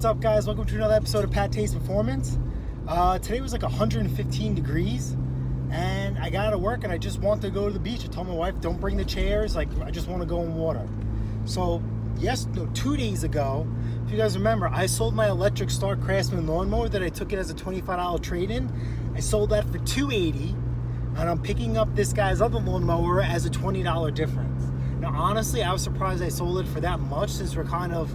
what's up guys? Welcome to another episode of PATTAY'S Performance. Today was like 115 degrees and I got out of work and I just want to go to the beach. I told my wife, don't bring the chairs, like I just want to go in water. So 2 days ago, if you guys remember, I sold my electric start Craftsman lawn mower that I took it as a $25 trade-in. I sold that for $280 and I'm picking up this guy's other lawn mower as a $20 difference. Now honestly, I was surprised I sold it for that much since we're kind of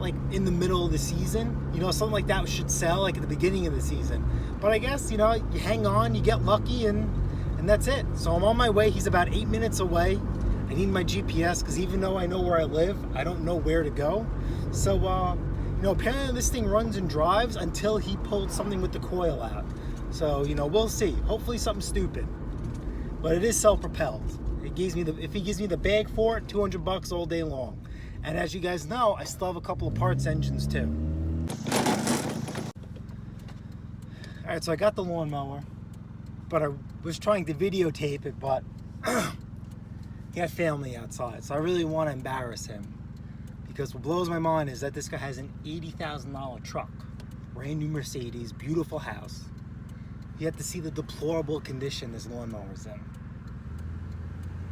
like in the middle of the season. You know, something like that should sell like at the beginning of the season. But I guess, you know, you hang on, you get lucky, and that's it. So I'm on my way. He's about 8 minutes away. I need my GPS because even though I know where I live, I don't know where to go. So, you know, apparently this thing runs and drives until he pulled something with the coil out. So, you know, we'll see. Hopefully something stupid. But it is self-propelled. It gives me if he gives me the bag for it, $200 all day long. And as you guys know, I still have a couple of parts engines too. Alright, so I got the lawnmower, but I was trying to videotape it, but he had family outside, so I really want to embarrass him. Because what blows my mind is that this guy has an $80,000 truck, brand new Mercedes, beautiful house. You have to see the deplorable condition this lawnmower's in.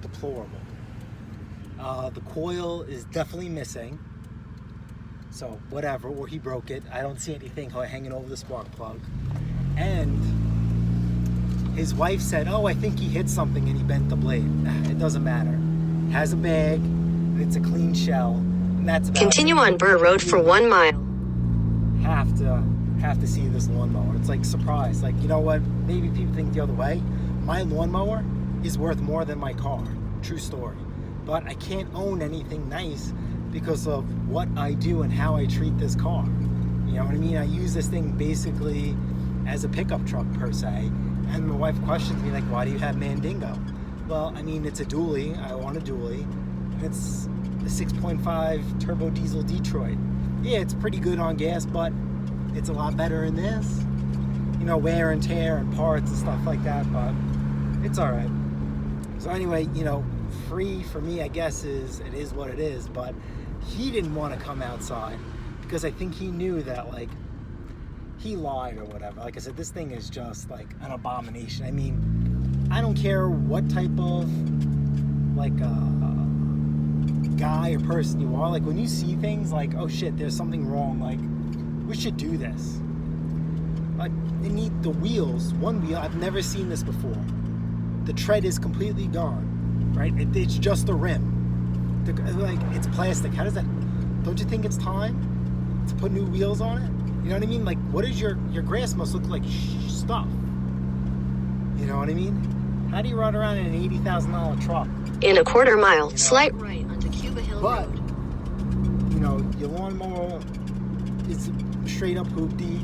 Deplorable. The coil is definitely missing, so whatever, or he broke it. I don't see anything hanging over the spark plug. And his wife said, oh, I think he hit something and he bent the blade. It doesn't matter. It has a bag, and it's a clean shell, and that's about Continue on Burr Road for 1 mile. Have to see this lawnmower. It's like surprise. Like, you know what? Maybe people think the other way. My lawnmower is worth more than my car. True story. But I can't own anything nice because of what I do and how I treat this car. You know what I mean? I use this thing basically as a pickup truck per se. And my wife questions me like, why do you have Mandingo? Well, I mean, it's a dually. I want a dually. And it's a 6.5 turbo diesel Detroit. Yeah, it's pretty good on gas, but it's a lot better in this. You know, wear and tear and parts and stuff like that, but it's all right. So anyway, you know, free for me, I guess, it is what it is, but he didn't want to come outside because I think he knew that, like, he lied or whatever. Like I said, this thing is just like an abomination. I mean, I don't care what type of like guy or person you are. Like when you see things like, oh shit, there's something wrong, like we should do this. Like they need the wheels, one wheel, I've never seen this before. The tread is completely gone. Right? It's just the rim. Like, it's plastic. How does that... Don't you think it's time to put new wheels on it? You know what I mean? Like, what is your grass must look like stuff. You know what I mean? How do you ride around in an $80,000 truck? In a quarter mile, you know? slight right onto Cuba Hill Road. You know, your lawnmower is straight up hoopty,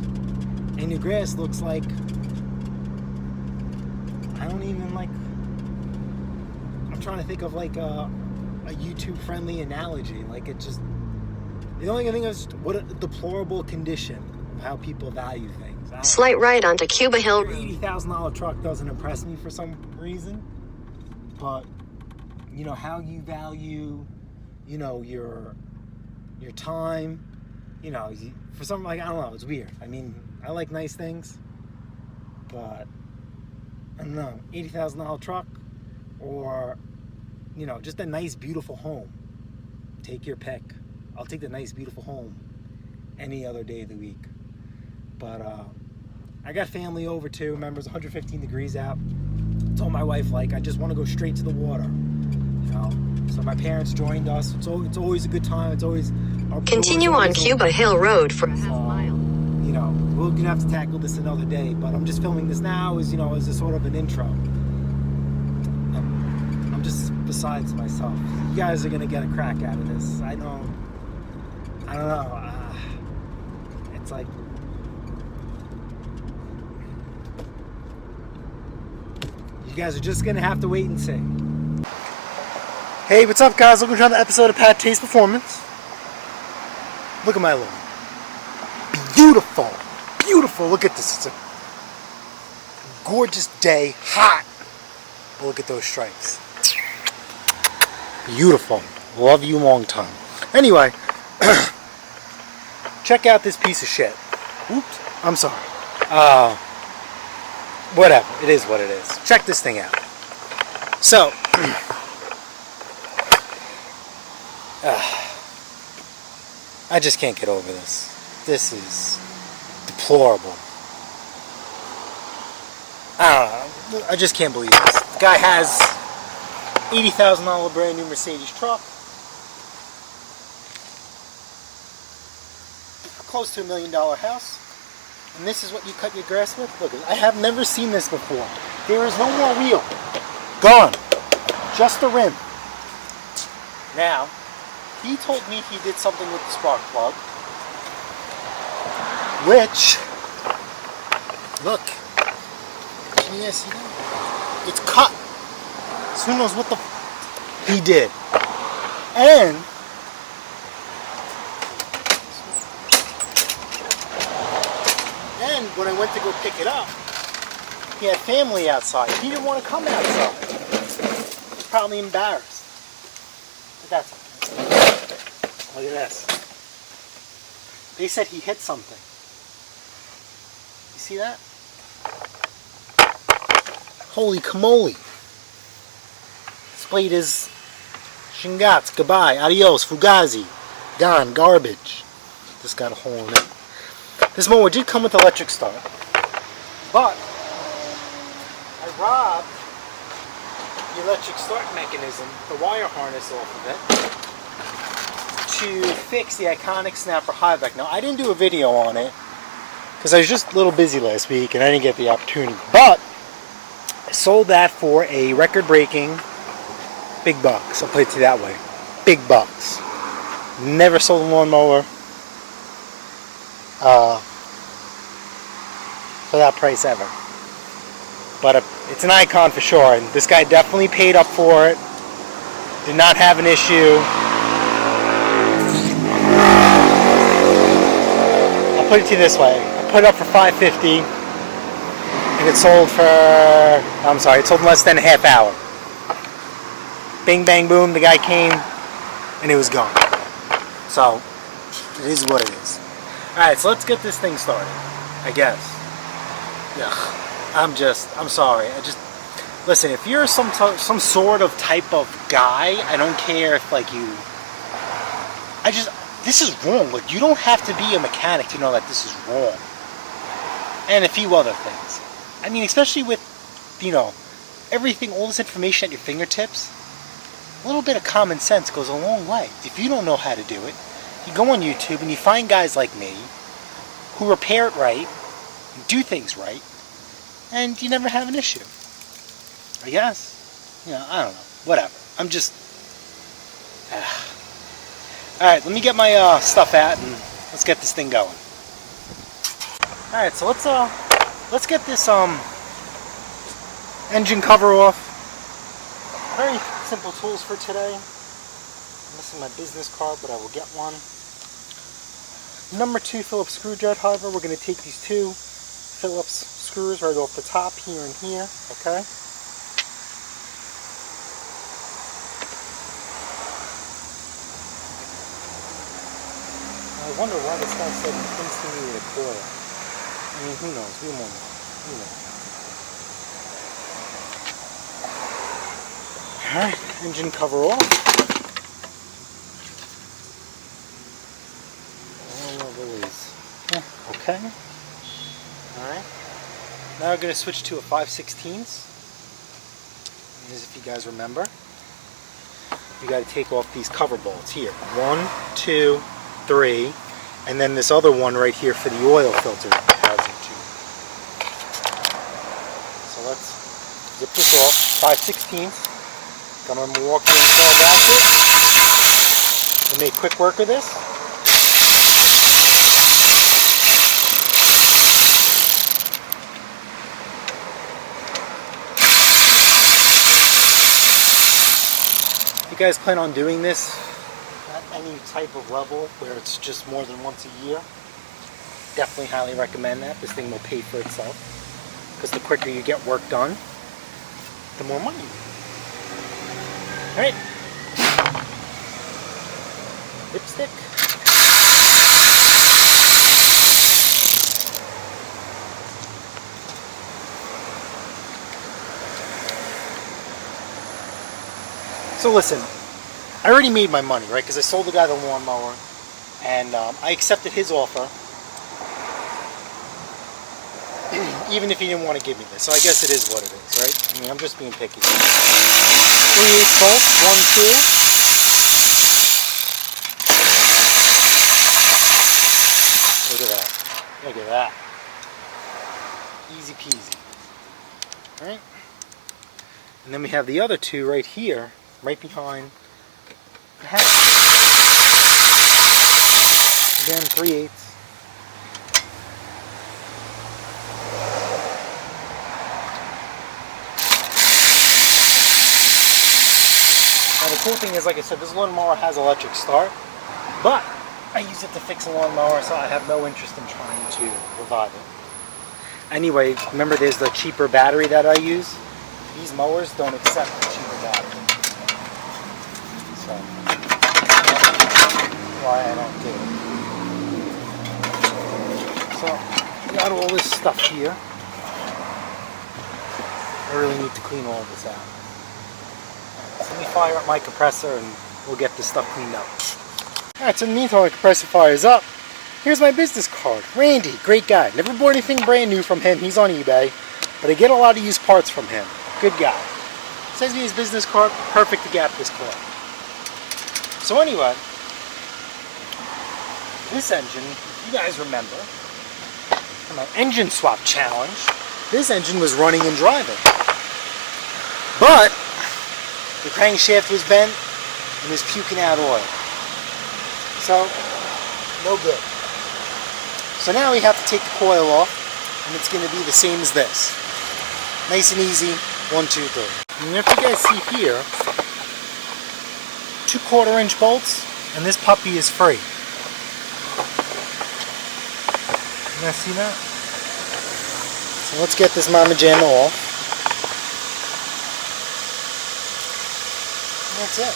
and your grass looks like... I don't even like... I'm trying to think of like a YouTube friendly analogy. Like it just, the only thing is what a deplorable condition of how people value things. Slight right onto Cuba Hill Road. $80,000 truck doesn't impress me for some reason, but you know how you value, you know, your time, you know, for something like, I don't know, it's weird. I mean, I like nice things, but I don't know, $80,000 truck, or, you know, just a nice, beautiful home. Take your pick. I'll take the nice, beautiful home any other day of the week. But I got family over too. Remember, it's 115 degrees out. I told my wife, like, I just want to go straight to the water. You know, so my parents joined us. It's always a good time. It's always... Continue on Cuba Hill Road for a half mile. You know, we're gonna have to tackle this another day. But I'm just filming this now as, you know, as a sort of an intro. Just besides myself. You guys are gonna get a crack out of this. I don't know. It's like you guys are just gonna have to wait and see. Hey, what's up, guys? Welcome to another episode of PATTAY'S Performance. Look at my lawn. Beautiful, beautiful. Look at this. It's a gorgeous day, hot. But look at those stripes. Beautiful. Love you long time. Anyway, check out this piece of shit. Oops, I'm sorry. Whatever, it is what it is. Check this thing out. So, I just can't get over this. This is deplorable. I don't know. I just can't believe this. The guy has $80,000 brand new Mercedes truck. Close to $1 million house. And this is what you cut your grass with? Look, I have never seen this before. There is no more wheel. Gone. Just the rim. Now, he told me he did something with the spark plug. Which, look. Can you guys see that? It's cut. So who knows what the he did. And when I went to go pick it up, he had family outside. He didn't want to come outside. He's probably embarrassed. But that's okay. Look at this. They said he hit something. You see that? Holy camoli. This blade is Shingatsu, goodbye, adios, fugazi, gone, garbage. Just got a hole in it. This mower did come with electric start, but I robbed the electric start mechanism, the wire harness off of it, to fix the iconic snapper high back. Now, I didn't do a video on it because I was just a little busy last week and I didn't get the opportunity, but I sold that for a record-breaking big bucks. I'll put it to you that way. Big bucks. Never sold a lawnmower for that price ever. But it's an icon for sure, and this guy definitely paid up for it. Did not have an issue. I'll put it to you this way. I put it up for $550 and it sold for, I'm sorry, it sold in less than a half hour. Bing bang boom, the guy came and it was gone. So it is what it is. Alright, so let's get this thing started, I guess. Yeah, I'm sorry. Listen, if you're some sort of type of guy, I don't care if like you, this is wrong. Like, you don't have to be a mechanic to know that this is wrong. And a few other things. I mean, especially with, you know, everything, all this information at your fingertips, a little bit of common sense goes a long way. If you don't know how to do it, you go on YouTube and you find guys like me who repair it right, do things right, and you never have an issue. I guess. You know, I don't know. Whatever. I'm just... Alright, let me get my stuff out and let's get this thing going. Alright, so let's get this engine cover off. Very simple tools for today. I'm missing my business card, but I will get one. Number 2 Phillips screwdriver. However, we're going to take these 2 Phillips screws right off the top, here and here, okay? I wonder why this guy said he thinks he needed a coil. I mean, who knows? We won't know. Who knows? Alright, engine cover off. Okay. Alright. Now we're going to switch to a 5/16. As if you guys remember. You got to take off these cover bolts here. 1, 2, 3. And then this other one right here for the oil filter housing tube. So let's zip this off. 5/16. Come on, we'll walk you install gasket. We'll make quick work of this. If you guys plan on doing this at any type of level where it's just more than once a year, definitely highly recommend that. This thing will pay for itself, because the quicker you get work done, the more money you get. Alright, lipstick. So listen, I already made my money, right? Because I sold the guy the lawnmower, and I accepted his offer, even if he didn't want to give me this. So I guess it is what it is, right? I mean, I'm just being picky. 3/8 bolts, 1, 2. Look at that. Look at that. Easy peasy. All right? And then we have the other two right here, right behind the head. Again, 3/8. Now the cool thing is, like I said, this lawnmower has electric start, but I use it to fix a lawnmower, so I have no interest in trying to revive it. Anyway, remember there's the cheaper battery that I use? These mowers don't accept the cheaper battery. So, that's why I don't do it. So, got all this stuff here. I really need to clean all this out. So let me fire up my compressor and we'll get this stuff cleaned up. Alright, so in the meantime, my compressor fires up. Here's my business card. Randy, great guy. Never bought anything brand new from him. He's on eBay. But I get a lot of used parts from him. Good guy. Sends me his business card. Perfect to gap this car. So anyway, this engine, if you guys remember, from my engine swap challenge, this engine was running and driving. But the crankshaft was bent and was puking out oil. So, no good. So now we have to take the coil off, and it's going to be the same as this. Nice and easy, 1, 2, 3. And if you guys see here, 2 1/4-inch bolts, and this puppy is free. You guys see that? So let's get this mama jamma off. And that's it.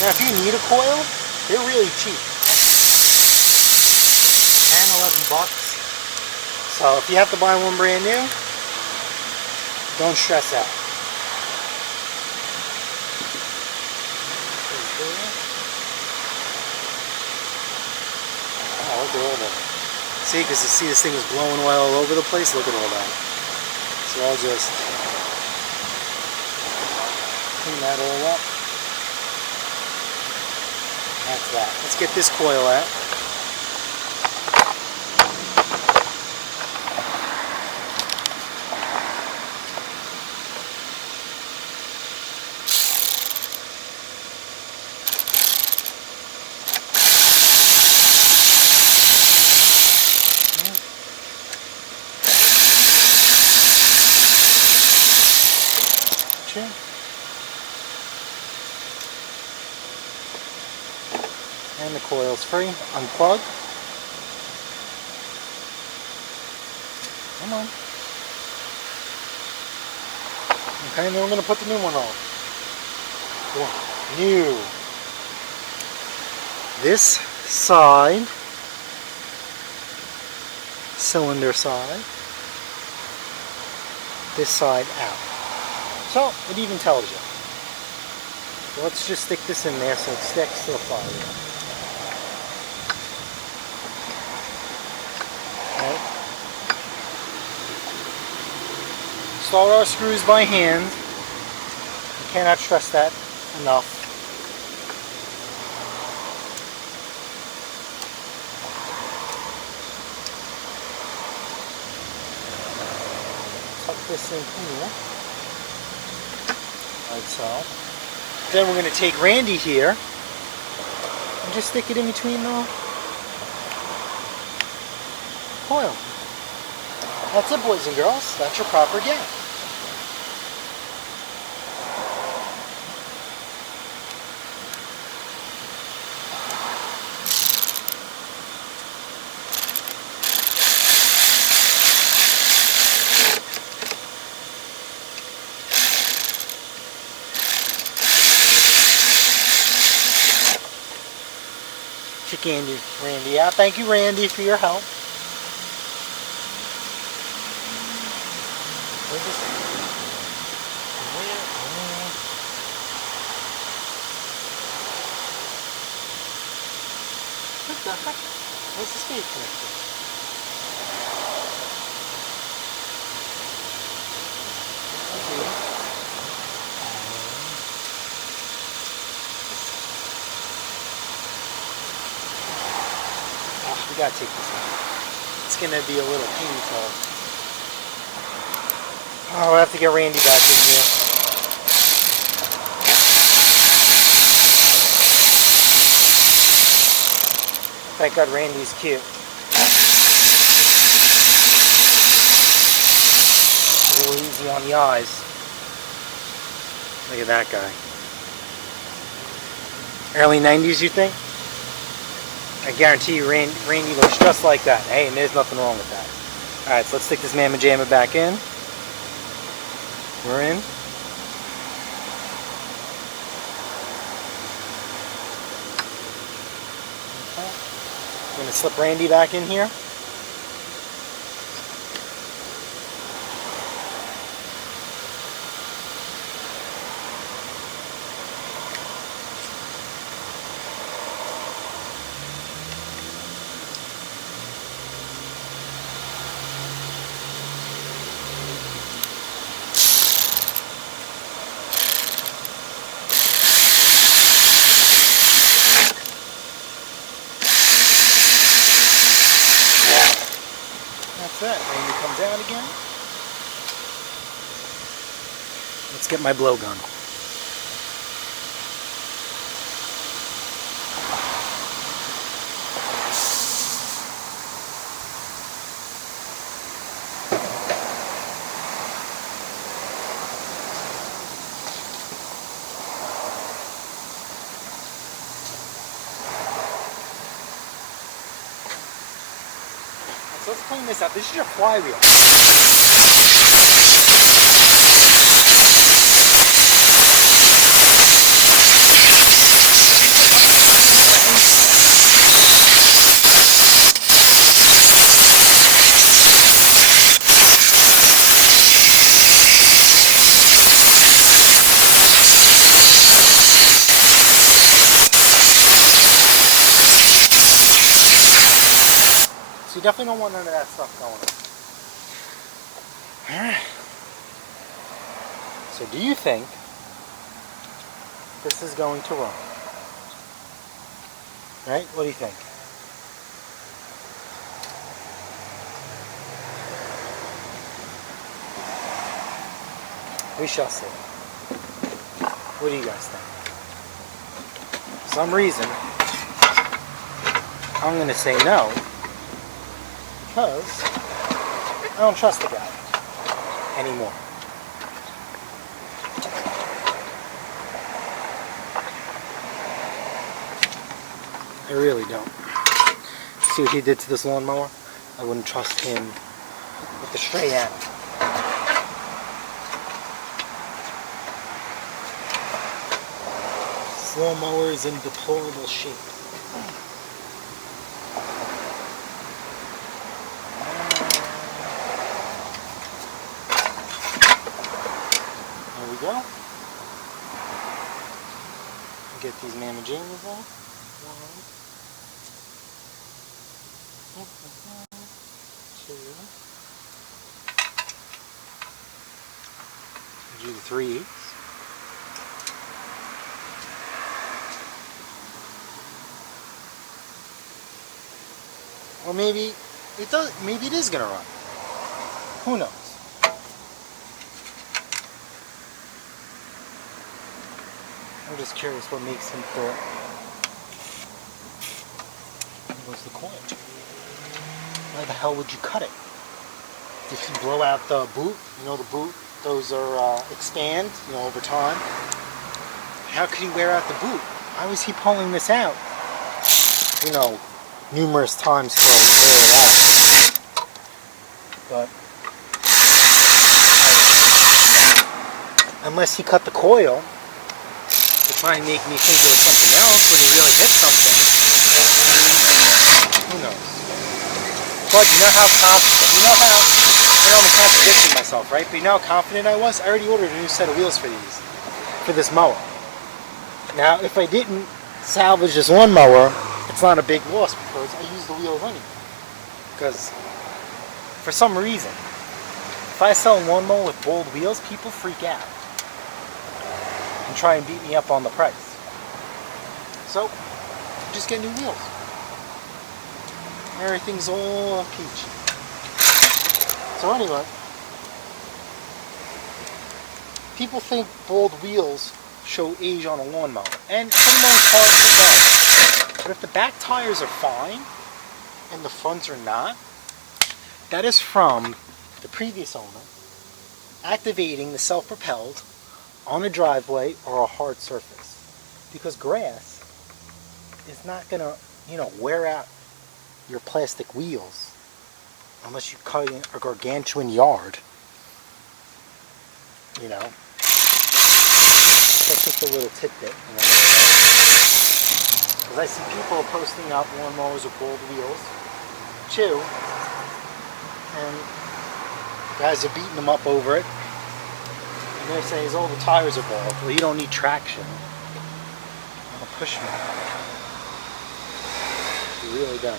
Now if you need a coil, they're really cheap. 10, 11 bucks. So if you have to buy one brand new, don't stress out. Oh, look at all that. See, because you see this thing is blowing oil all over the place. Look at all that. So I'll just clean that all up. That's that. Let's get this coil out. And the coil's free. Unplug. Come on. Okay, and then we're going to put the new one on. New. This side, cylinder side, this side out. So, it even tells you. So let's just stick this in there so it sticks to the flywheel. Okay. Install our screws by hand. You cannot stress that enough. Tuck this in here. Like so. Then we're going to take Randy here and just stick it in between the coil. That's it, boys and girls. That's your proper gap. Check Randy out. Thank you, Randy, for your help. What the heck? Where's the spade connected? Oh, we gotta take this out. It's gonna be a little painful. Oh, we'll have to get Randy back in here. Thank God Randy's cute. A little easy on the eyes. Look at that guy. Early 90s, you think? I guarantee you Randy looks just like that. Hey, and there's nothing wrong with that. Alright, so let's stick this mamma jamma back in. We're in. Okay. I'm going to slip Randy back in here. That's it. Randy comes out again. Let's get my blow gun. So let's clean this up. This is your flywheel. So you definitely don't want none of that stuff going on. Alright. So do you think this is going to run? Right? What do you think? We shall see. What do you guys think? For some reason, I'm going to say no. Because I don't trust the guy anymore. I really don't. See what he did to this lawnmower? I wouldn't trust him with the stray animal. This lawnmower is in deplorable shape. Go. Get these mamma jammas out. One, two. Do the 3/8. Or maybe it does. Maybe it is gonna run. Who knows? I'm just curious what makes him thought. Where's the coil? Why the hell would you cut it? Did you blow out the boot? You know the boot? Those are expand, you know, over time. How could he wear out the boot? Why was he pulling this out? You know, numerous times for air it out. But unless he cut the coil. Try and make me think it was something else when you really hit something. Who knows? But you know how know I'm contradicting myself, right? But you know how confident I was? I already ordered a new set of wheels for this mower. Now, if I didn't salvage this lawnmower, it's not a big loss because I use the wheels anyway. Because for some reason, if I sell a lawnmower with bold wheels, people freak out and try and beat me up on the price. So, just get new wheels. Everything's all peachy. So anyway, people think bold wheels show age on a lawnmower, and for the most part it does. But if the back tires are fine and the fronts are not, that is from the previous owner activating the self-propelled on a driveway or a hard surface, because grass is not gonna, wear out your plastic wheels unless you cut in a gargantuan yard. That's just a little tidbit. Because I see people posting up lawnmowers with bold wheels, too, and guys are beating them up over it. And they're saying, oh, the tires are bald. Well, you don't need traction on a push mower. You really don't.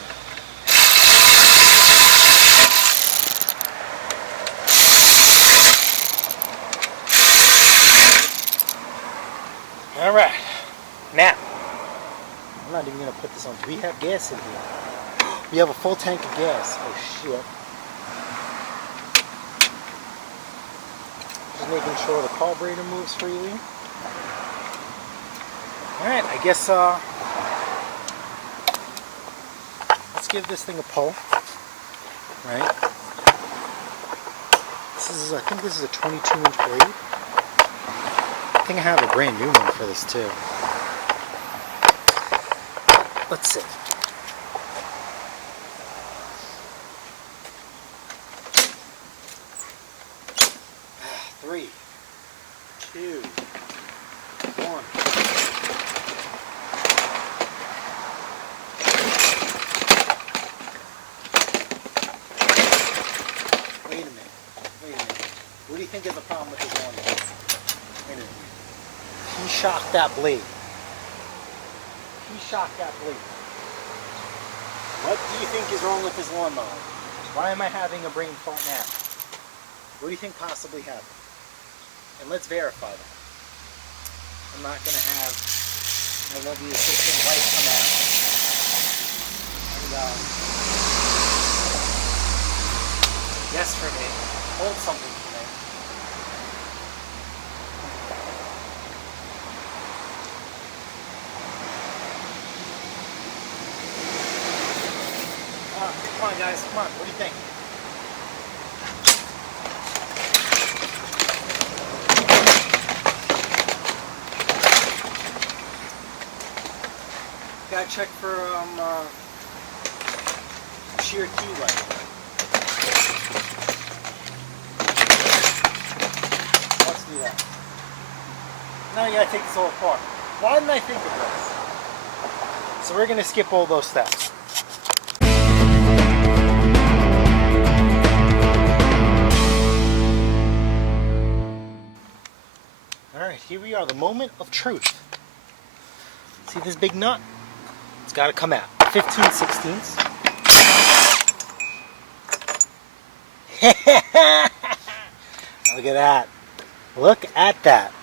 Alright, now, I'm not even going to put this on. Do we have gas in here? We have a full tank of gas. Oh shit. Just making sure the carburetor moves freely. Alright, I guess, let's give this thing a pull. Right? I think this is a 22-inch blade. I think I have a brand new one for this too. Let's see. Three, two, one. Wait a minute. What do you think is the problem with this one? Wait a minute. He shocked that blade. What do you think is wrong with this lawnmower? Why am I having a brain fart now? What do you think possibly happened? And let's verify that. I'm not going to have one of the assistant lights come out. And, yes for me. Hold something for me. Come on, guys. Come on. What do you think? Gotta check for shear keyway. Let's do that. Now you gotta take this all apart. Why didn't I think of this? So we're gonna skip all those steps. Alright, here we are, the moment of truth. See this big nut? It's got to come out. 15/16. Look at that. Look at that.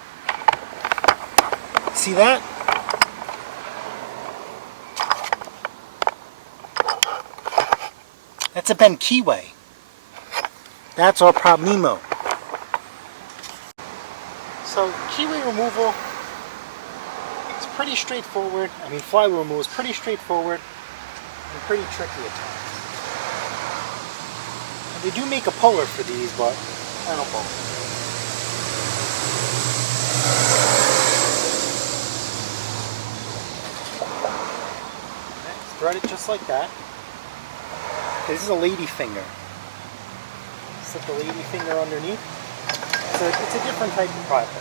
See that? That's a bent keyway. That's our problemo. So keyway removal, it's pretty straightforward. I mean, flywheel removal is pretty straightforward and pretty tricky at times. And they do make a puller for these, but I don't pull. Thread it just like that. Okay, this is a lady finger. Slip the lady finger underneath. So it's a different type of product.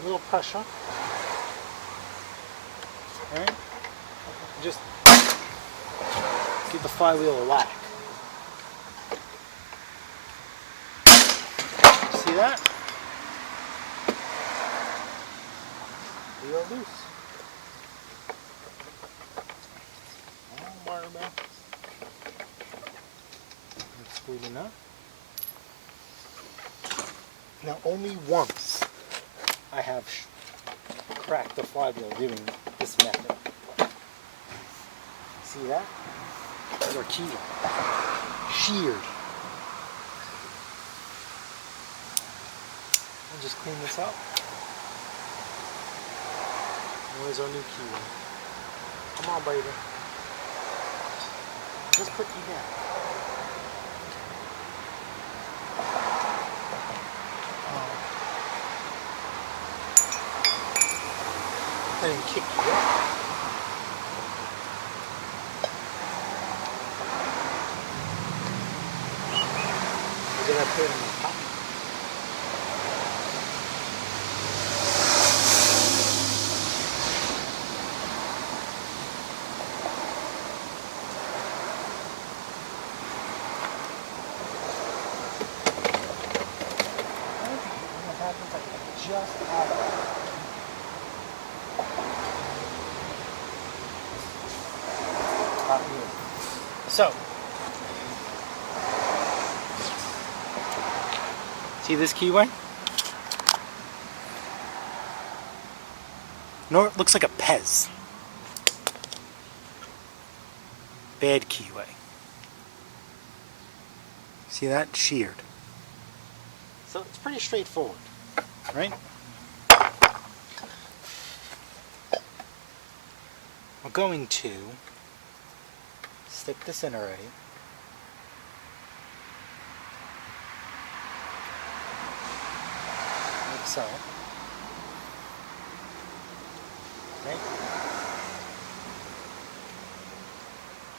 a little pressure. Alright? Just give the flywheel a whack. See that? Wheel loose. Barbell. Screw the nut. Now only once I have cracked the flywheel doing this method. See that? Or key. Sheared. I'll just clean this up. Where's our new keyway? Come on, baby. Just put you down. And then kick you up. We're gonna put it in the top. Just out of it. So, see this keyway? No, it looks like a PEZ. Bad keyway. See that? Sheared. So it's pretty straightforward, right? We're going to stick this in already. Like so. Right?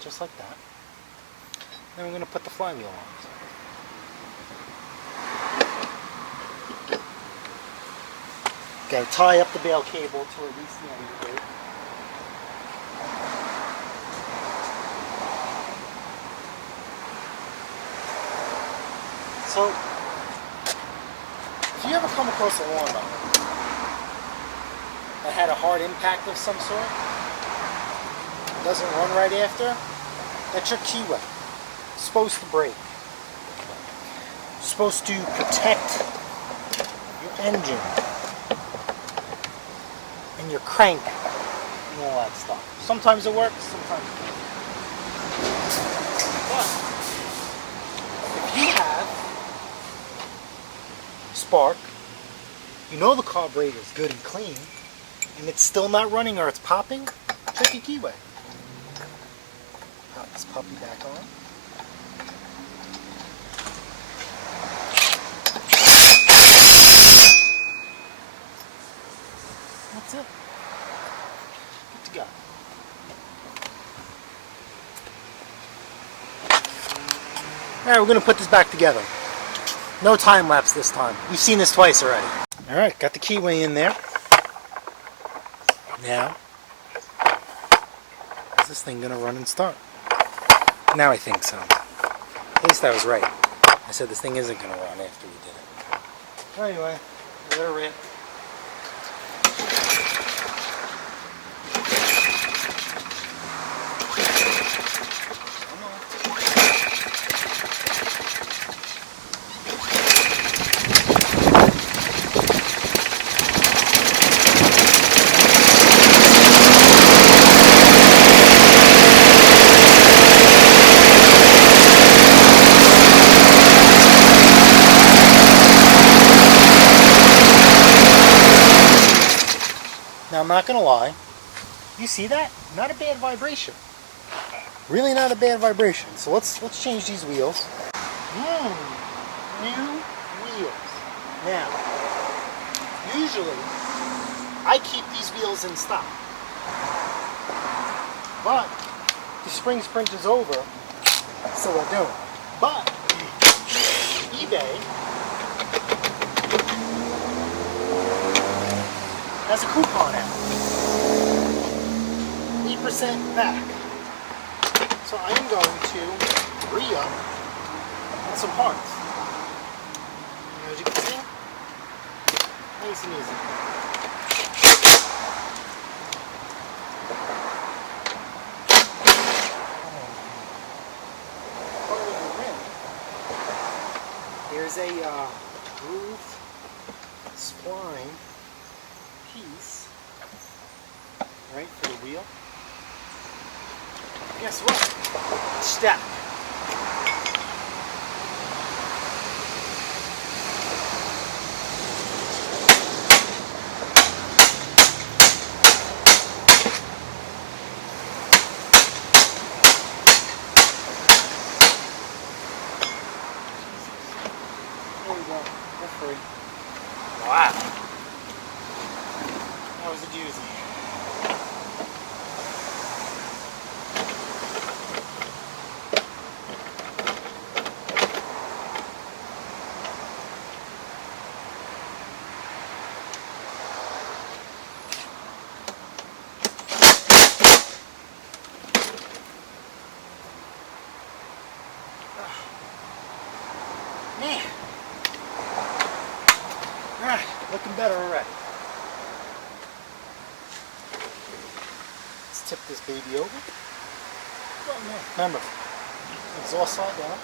Just like that. Then we're going to put the flywheel on. Got to tie up the bail cable to release the end of it. So, if you ever come across a lawnmower that had a hard impact of some sort, doesn't run right after, that's your keyway. It's supposed to break. It's supposed to protect your engine and your crank and all that stuff. Sometimes it works, sometimes it doesn't. But if you have spark, you know the carburetor is good and clean, and it's still not running or it's popping, check your keyway. Pop this puppy back on. That's it. Good to go. Alright, we're going to put this back together. No time lapse this time. You've seen this twice already. Alright, got the keyway in there. Now, is this thing going to run and start? Now I think so. At least I was right. I said this thing isn't going to run after we did it. Anyway, let her rip. Now, I'm not going to lie. You see that? Not a bad vibration. Really not a bad vibration. So let's change these wheels. New wheels. Now, usually, I keep these wheels in stock. But, the spring sprint is over, so I don't. But, eBay has a coupon out. 8% back. So I am going to re-up on some parts. As you can see, nice and easy. There's a grooved spline piece right for the wheel. Guess what? Step. There we go. We're free. Wow. That was a doozy. Man. Alright, looking better already. Let's tip this baby over. Oh, no. Remember, exhaust side down.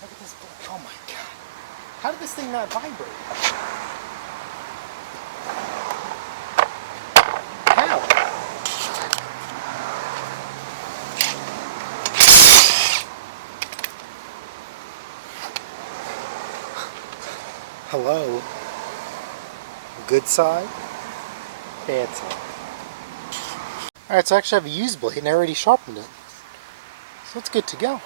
Look at this. Oh my god. How did this thing not vibrate? How? Hello. Good side, bad side. Alright, so I actually have a used blade and I already sharpened it. So it's good to go.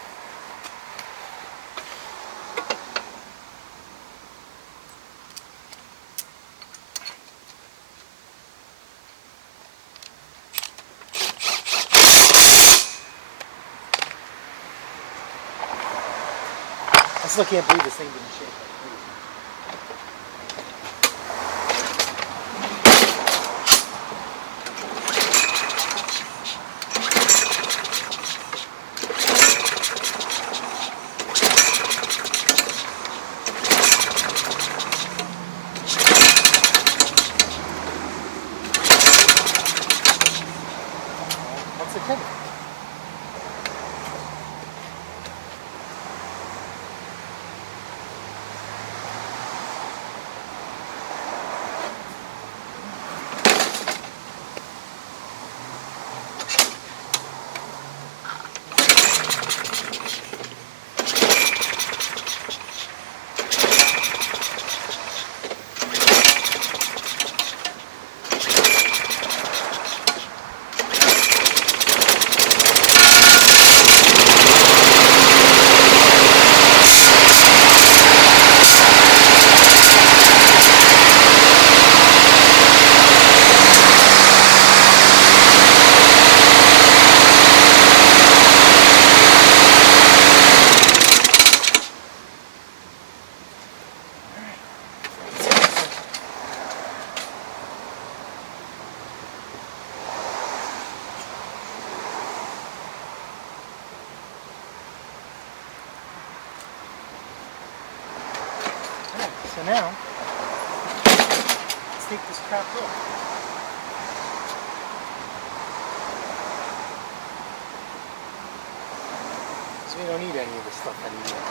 I still can't believe this thing didn't shake like crazy. What's the kicker? So now, let's take this crap off. So we don't need any of this stuff anymore.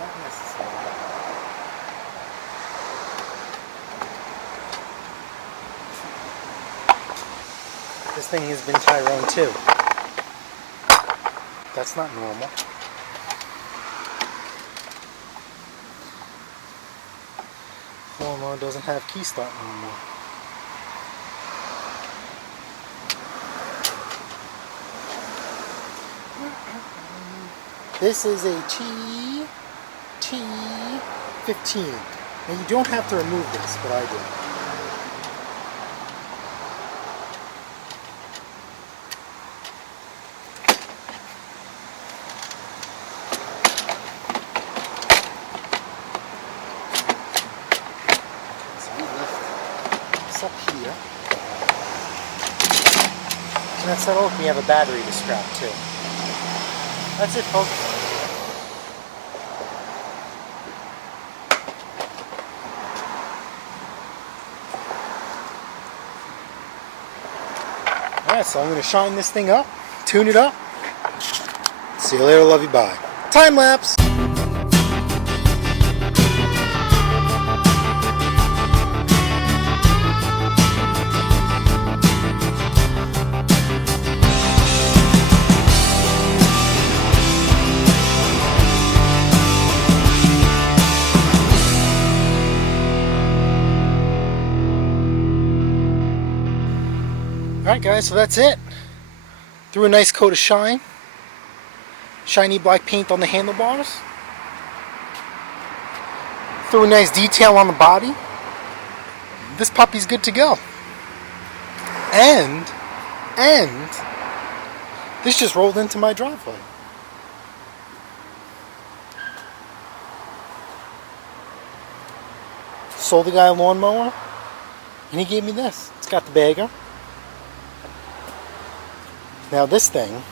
Not necessary. This thing has been Tyrone too. That's not normal. Lawnmower doesn't have key start anymore. This is a T15. Now you don't have to remove this, but I did. this up here. And that's not open, we have a battery to strap too. That's it, folks. Alright, so I'm going to shine this thing up, tune it up. See you later, love you, bye. Time lapse! Alright guys, so that's it. Threw a nice coat of shine. Shiny black paint on the handlebars. Threw a nice detail on the body. This puppy's good to go. And this just rolled into my driveway. Sold the guy a lawnmower, and he gave me this. It's got the bagger. Now this thing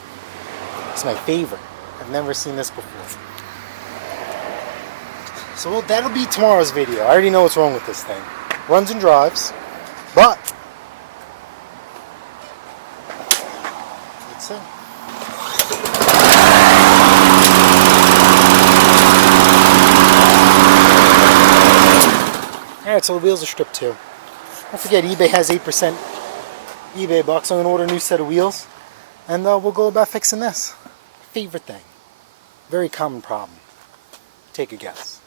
is my favorite. I've never seen this before. So that'll be tomorrow's video. I already know what's wrong with this thing. Runs and drives, but that's it. Alright, so the wheels are stripped too. Don't forget, eBay has 8% eBay bucks. I'm going to order a new set of wheels. And we'll go about fixing this. Favorite thing. Very common problem. Take a guess.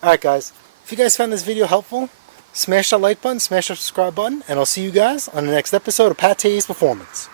Alright guys, if you guys found this video helpful, smash that like button, smash that subscribe button, and I'll see you guys on the next episode of PATTAY'S Performance.